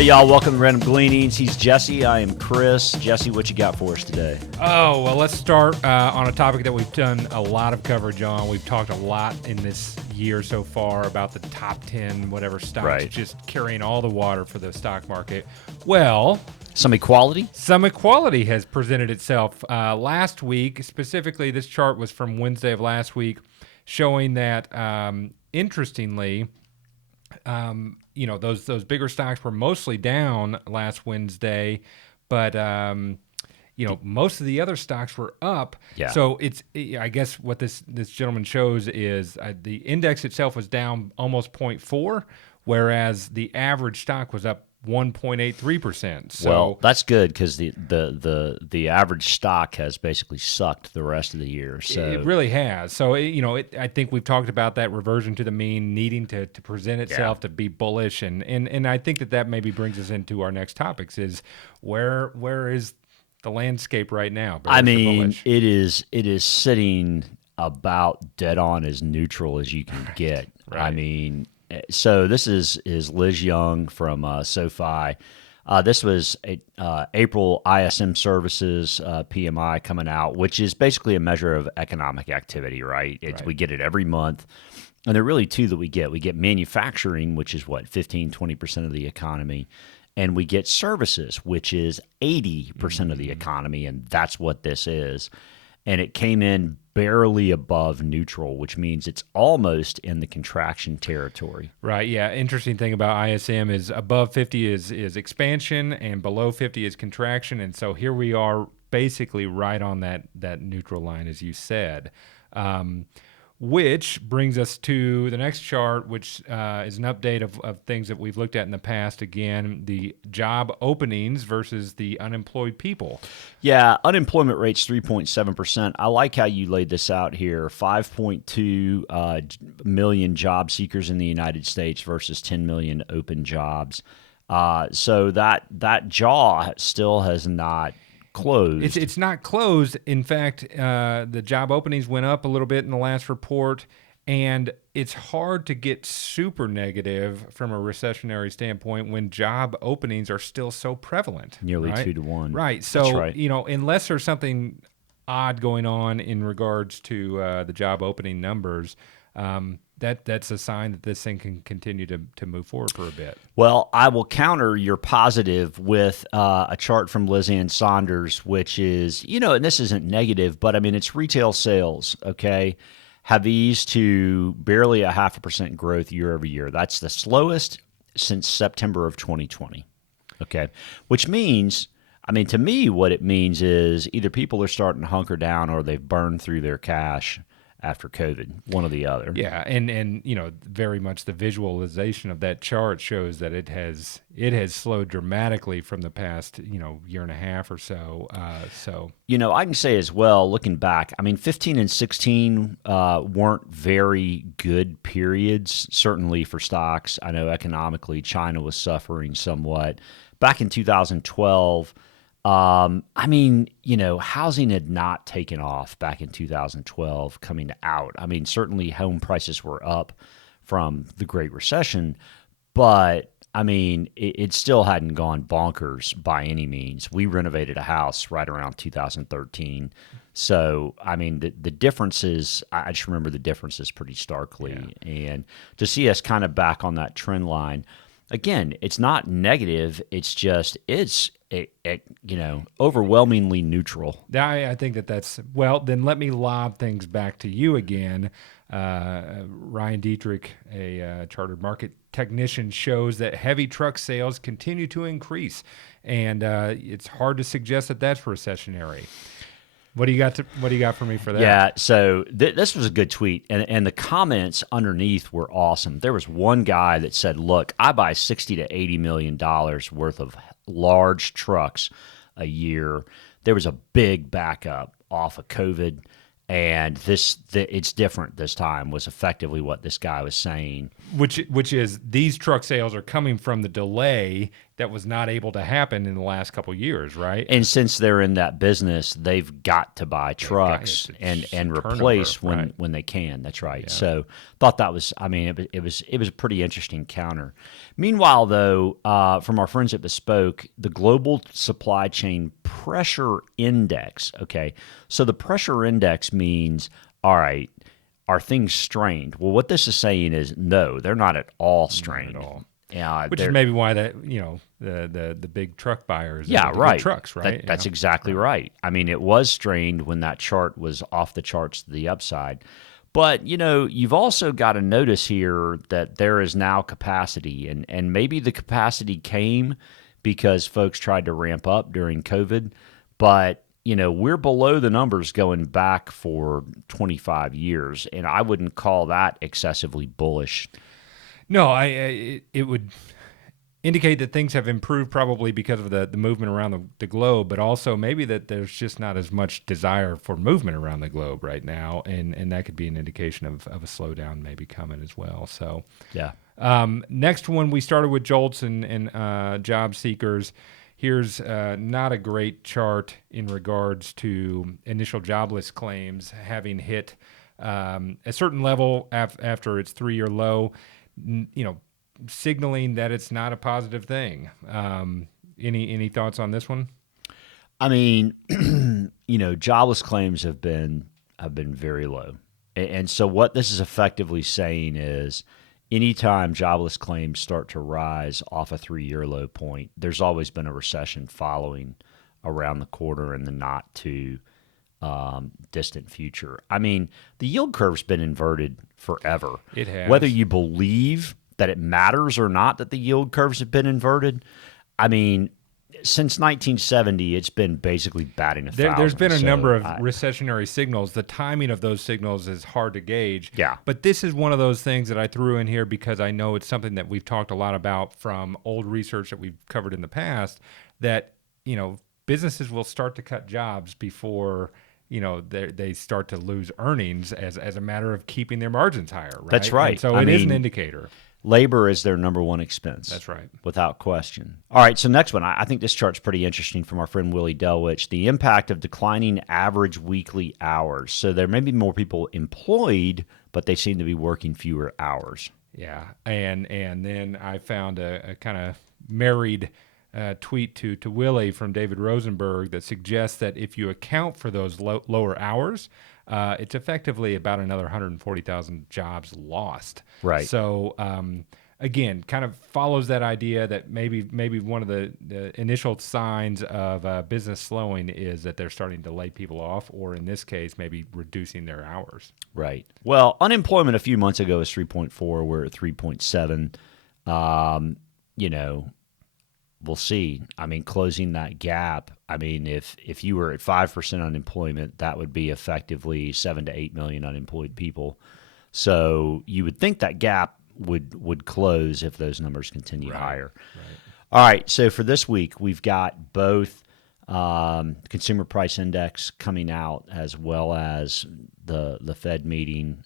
Hey, y'all. Welcome to Random Gleanings. He's Jesse. I am Chris. Jesse, what you got for us today? Oh, well, let's start on a topic that we've done a lot of coverage on. We've talked a lot in this year so far about the top 10 whatever stocks just carrying all the water for the stock market. Well, some equality? Some equality has presented itself last week. Specifically, this chart was from Wednesday of last week, showing that, interestingly, those bigger stocks were mostly down last Wednesday, but most of the other stocks were up. Yeah. So I guess what this gentleman shows is the index itself was down almost 0.4, whereas the average stock was up 1.83%. So, well, that's good because the average stock has basically sucked the rest of the year. So it really has. So I think we've talked about that reversion to the mean needing to present itself to be bullish, and I think that maybe brings us into our next topics is where is the landscape right now? I mean, it is sitting about dead on as neutral as you can get. Right. I mean. So this is Liz Young from SoFi. This was April ISM Services PMI coming out, which is basically a measure of economic activity, right? We get it every month. And there are really two that we get. We get manufacturing, which is 15-20% of the economy. And we get services, which is 80% of the economy. And that's what this is. And it came in barely above neutral, which means it's almost in the contraction territory. Right, yeah. Interesting thing about ISM is above 50 is expansion and below 50 is contraction. And so here we are basically right on that neutral line, as you said. Which brings us to the next chart, which is an update of things that we've looked at in the past. Again, the job openings versus the unemployed people. Yeah, unemployment rate's 3.7%. I like how you laid this out here. 5.2 million job seekers in the United States versus 10 million open jobs. So that jaw still has not closed. It's not closed. In fact, the job openings went up a little bit in the last report, and it's hard to get super negative from a recessionary standpoint when job openings are still so prevalent. Nearly right? 2-to-1. Right. So, that's right. Unless there's something odd going on in regards to the job opening numbers, that's a sign that this thing can continue to move forward for a bit. Well, I will counter your positive with a chart from Liz Ann Saunders, which is, and this isn't negative, but I mean, it's retail sales, okay, have eased to barely 0.5% growth year over year. That's the slowest since September of 2020, okay, which means, I mean, to me, what it means is either people are starting to hunker down or they've burned through their cash after COVID, one or the other. Yeah, and very much the visualization of that chart shows that it has slowed dramatically from the past, year and a half or so. I can say as well, looking back, I mean, 15 and 16 weren't very good periods, certainly for stocks. I know economically China was suffering somewhat. Back in 2012, housing had not taken off back in 2012 coming out. I mean, certainly home prices were up from the Great Recession, but I mean, it still hadn't gone bonkers by any means. We renovated a house right around 2013. So, I mean, the differences, I just remember the differences pretty starkly. Yeah. And to see us kind of back on that trend line, again, it's not negative. It's just, overwhelmingly neutral. I think that's, well, then let me lob things back to you again. Ryan Dietrich, a chartered market technician, shows that heavy truck sales continue to increase. And it's hard to suggest that that's recessionary. What do you got for me for that? Yeah, so this was a good tweet, and the comments underneath were awesome. There was one guy that said, "Look, I buy $60 to $80 million worth of large trucks a year." There was a big backup off of COVID, and it's different this time was effectively what this guy was saying. Which is these truck sales are coming from the delay that was not able to happen in the last couple of years, right? And since they're in that business, they've got to buy trucks and replace when they can. That's right. Yeah. So thought that was, I mean, it was a pretty interesting counter. Meanwhile, though, from our friends at Bespoke, the Global Supply Chain Pressure Index. Okay, so the pressure index means, all right, are things strained? Well, what this is saying is no, they're not at all strained. Not at all. Yeah, Which is maybe why the big truck buyers, yeah, the right, big trucks, right? That's exactly right. I mean, it was strained when that chart was off the charts to the upside, but you've also got to notice here that there is now capacity, and maybe the capacity came because folks tried to ramp up during COVID, but we're below the numbers going back for 25 years, and I wouldn't call that excessively bullish. No, it would indicate that things have improved probably because of the movement around the globe, but also maybe that there's just not as much desire for movement around the globe right now, and that could be an indication of a slowdown maybe coming as well. So yeah. Next one, we started with JOLTS and job seekers. Here's not a great chart in regards to initial jobless claims having hit a certain level after its 3-year low. Signaling that it's not a positive thing. Any thoughts on this one? I mean, jobless claims have been very low, and so what this is effectively saying is, anytime jobless claims start to rise off a 3-year low point, there's always been a recession following around the corner in the not too distant future. I mean, the yield curve's been inverted forever. It has. Whether you believe that it matters or not that the yield curves have been inverted, I mean, since 1970, it's been basically batting a thousand. There's been a number of recessionary signals. The timing of those signals is hard to gauge. Yeah. But this is one of those things that I threw in here because I know it's something that we've talked a lot about from old research that we've covered in the past, that, businesses will start to cut jobs before they start to lose earnings as a matter of keeping their margins higher, right? That's right. And so it is an indicator. Labor is their number one expense. That's right. Without question. All right, so next one. I think this chart's pretty interesting from our friend Willie Delwich. The impact of declining average weekly hours. So there may be more people employed, but they seem to be working fewer hours. Yeah, and then I found a kind of married tweet to Willie from David Rosenberg that suggests that if you account for those lower hours, it's effectively about another 140,000 jobs lost. Right. So again, kind of follows that idea that maybe one of the initial signs of business slowing is that they're starting to lay people off, or in this case, maybe reducing their hours. Right. Well, unemployment a few months ago was 3.4. We're at 3.7. We'll see. I mean, closing that gap. I mean, if you were at 5% unemployment, that would be effectively 7 to 8 million unemployed people. So you would think that gap would close if those numbers continue higher. Right. All right. So for this week, we've got both consumer price index coming out as well as the Fed meeting.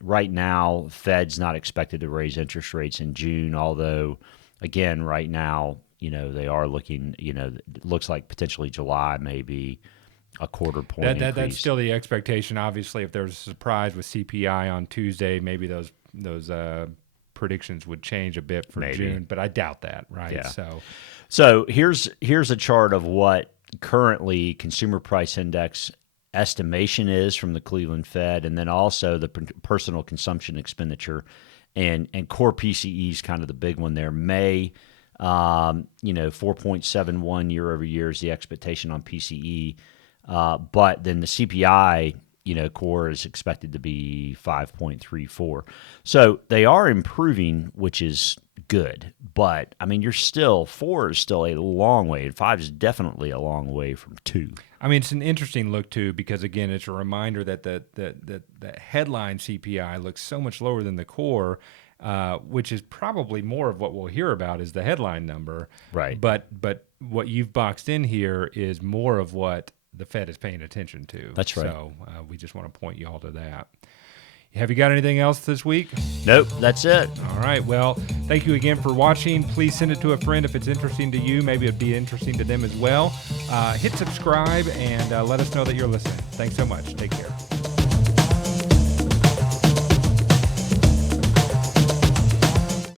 Right now, Fed's not expected to raise interest rates in June, although, again, right now, they are looking, it looks like potentially July may be a quarter point increase. That's still the expectation. Obviously, if there's a surprise with CPI on Tuesday, maybe those predictions would change a bit for June, but I doubt that, right? Yeah. So here's a chart of what currently consumer price index estimation is from the Cleveland Fed, and then also the personal consumption expenditure, and core PCE is kind of the big one there. May 4.71 year over year is the expectation on PCE, but then the CPI, core is expected to be 5.34. So they are improving, which is good. But I mean, 4 is still a long way, and 5 is definitely a long way from 2. I mean, it's an interesting look too, because again, it's a reminder that the headline CPI looks so much lower than the core. Which is probably more of what we'll hear about is the headline number. Right. But what you've boxed in here is more of what the Fed is paying attention to. That's right. So we just want to point you all to that. Have you got anything else this week? Nope, that's it. All right. Well, thank you again for watching. Please send it to a friend if it's interesting to you. Maybe it'd be interesting to them as well. Hit subscribe and let us know that you're listening. Thanks so much. Take care.